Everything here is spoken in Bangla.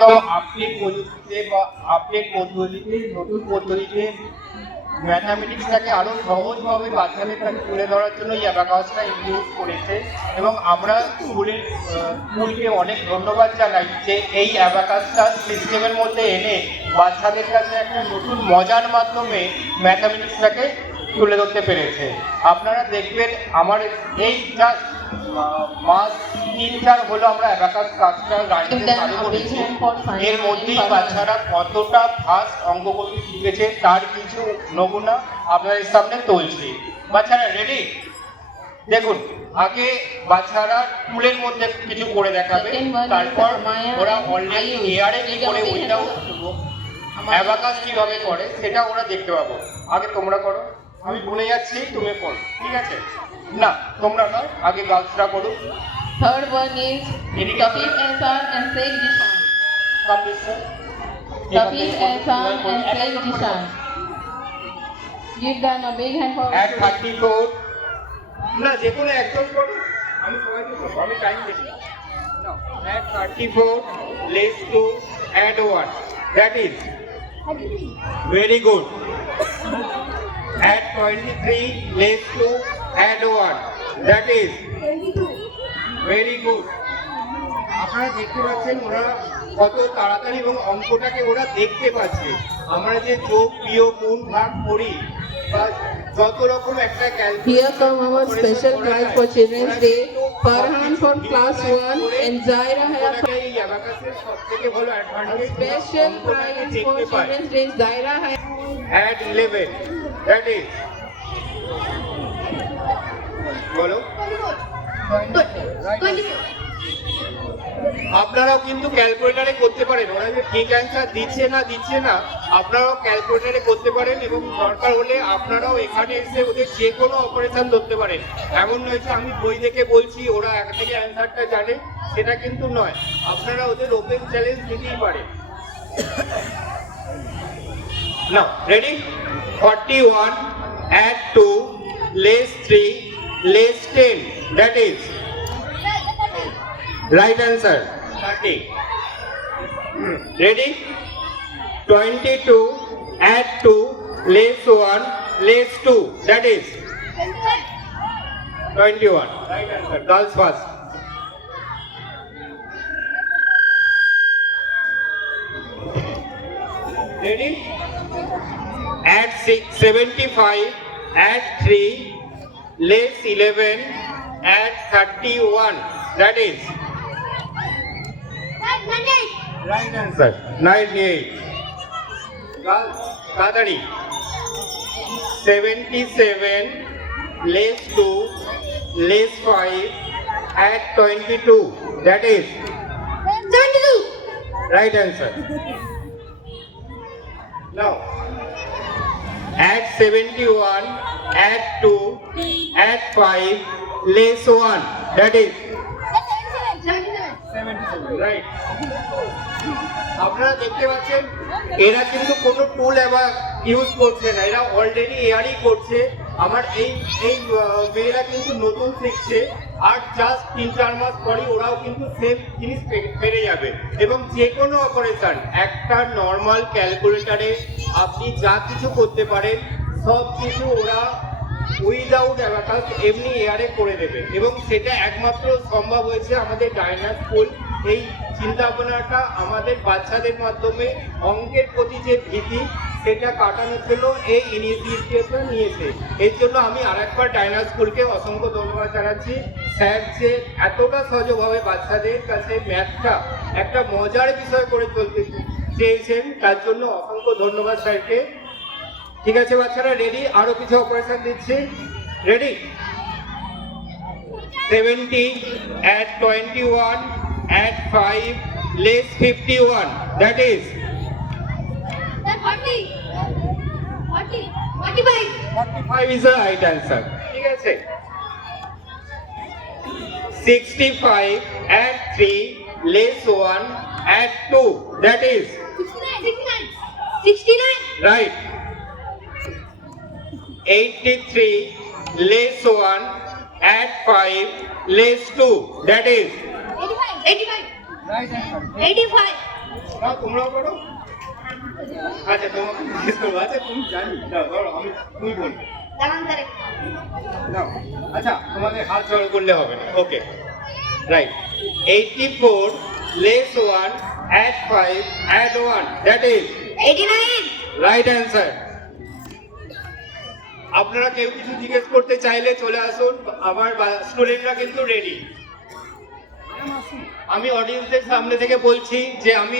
তো আপনি প্রযুক্তিতে বা আপডেট পদ্ধতিতে নতুন পদ্ধতিতে ম্যাথামেটিক্সটাকে আরো সহজভাবে বাচ্চাদের কাছে তুলে ধরার জন্য এই অ্যাবাকাসটা ইউজ করেছে এবং আমরা স্কুলকে অনেক ধন্যবাদ জানাই যে এই অ্যাবাকাসটা সিস্টেমের মধ্যে এনে বাচ্চাদের কাছে একটা নতুন মজার মাধ্যমে ম্যাথামেটিক্সটাকে তুলে ধরতে পেরেছে। আপনারা দেখবেন আমার এই জাস্ট মাস 3-4 হলো আমরা অ্যাবাকাস কাজটা রাইটে চালু করেছি। এর মধ্যেই বাচ্চারা কতটা ফাস্ট অঙ্ক করতে শিখেছে তার কিছু নমুনা আপনাদের সামনে তুলছি। বাচ্চারা রেডি? দেখুন, আগে বাচ্চারা টুলের মধ্যে কিছু করে দেখাবে, তারপর ওরা অলরেডি এয়ারে কি করে উইদাউট অ্যাবাকাস কিভাবে করে সেটা ওরা দেখতে পাবো। আগে তোমরা করো, আমি ভুলে যাচ্ছি, তুমি করো, ঠিক আছে? না তোমরা নয়, আগে গার্লসরা করো। Third one is Kafif Ehsan and Sheikh Jishan. Kafif Ehsan and Sheikh Jishan. Give them a big hand for At 34 না যে কোনো একজন করো, আমি সবাইকে করবো, আমি টাইম দেখি না। At 34 less 2 add 1, that is very good. At 23 less 2 add 1, that is very good. আপনারা দেখতে পাচ্ছেন ওরা কত তাড়াতাড়ি এবং অঙ্কটাকে ওরা দেখতে পাচ্ছে। আমরা যে যোগ বিয়োগ গুণ ভাগ করি বা যত রকম একটা Here come our special prize for Children's Day. Farhan for class 1 and Zaira has এই অ্যাবাকাসের সবথেকে ভালো advantage special prize for Children's Day. Zaira has at 11, that is বলো আপনারাও কিন্তু ক্যালকুলেটারে করতে পারেন। ওরা যে ঠিক অ্যান্সার দিচ্ছে না আপনারাও ক্যালকুলেটারে করতে পারেন এবং দরকার হলে আপনারাও এখানে এসে ওদের যে কোনো অপারেশন ধরতে পারেন। এমন নয় যে আমি বই দেখে বলছি ওরা এক থেকে অ্যান্সারটা জানে, সেটা কিন্তু নয়। আপনারা ওদের ওপেন চ্যালেঞ্জ দিতেই পারেন। নাও ready? 41 add 2 less 3 less 10, that is right answer 30. Ready? 22 add 2 less 1 less 2, that is 21. Right answer. Girls first. Ready? Add 75 add 3 less 11 add 31, that is right answer 98. Kadari 77 less 2 less 5 add 22, that is 72. right answer. Now add 71 add 2 add 5 less 1, that is 77, right? আপনারা দেখতে পাচ্ছেন এরা কিন্তু কোনো টুল এবার ইউজ করছে না, এরা অলরেডি এয়ারই করছে। আমার এই মেয়েরা কিন্তু নতুন শিখছে, আর জাস্ট 3-4 মাস পরই ওরাও কিন্তু সেম জিনিস পেরে যাবে। এবং যে কোনো অপারেশন একটা নর্মাল ক্যালকুলেটারে আপনি যা কিছু করতে পারেন সব কিছু ওরা উইদাউট অ্যাবাকাস এমনি এয়ারে করে দেবে। এবং সেটা একমাত্র সম্ভব হয়েছে আমাদের ডায়না স্কুল এই চিন্তা ভাবনাটা আমাদের বাচ্চাদের মাধ্যমে অঙ্কের প্রতি যে ভীতি সেটা কাটানোর জন্য এই ইনিশিয়েটিভটা নিয়েছে। এর জন্য আমি আরেকবার ডায়না স্কুলকে অসংখ্য ধন্যবাদ জানাচ্ছি। স্যার যে এতটা সহজভাবে বাচ্চাদের কাছে ম্যাথটা একটা মজার বিষয় করে তুলতে চেয়েছেন তার জন্য অসংখ্য ধন্যবাদ স্যারকে। ঠিক আছে বাচ্চারা, রেডি? আরো কিছু অপারেশন দিচ্ছি। Ready? 70 add 21 add 5 less 51, that is 45 is the right answer. ঠিক আছে? 65 add 3 less 1 add 2, that is 69. right. 83 less 1 add 5 less 2, that is 85. right answer. 85. না তোমরাও করো। আচ্ছা তোমাকে জিজ্ঞেস করবো, আচ্ছা তুমি জানি না ধরো আমি তুমি বলবো নাও। আচ্ছা তোমাদের হাত জড়ো করলে হবে না, okay right. 84 less 1 add 5 add 1 that is 89 right answer. আপনারা কেউ কিছু জিজ্ঞেস করতে চাইলে চলে আসুন, আমার স্টুডেন্টরা কিন্তু রেডি। আমি অডিয়েন্সের সামনে থেকে বলছি যে আমি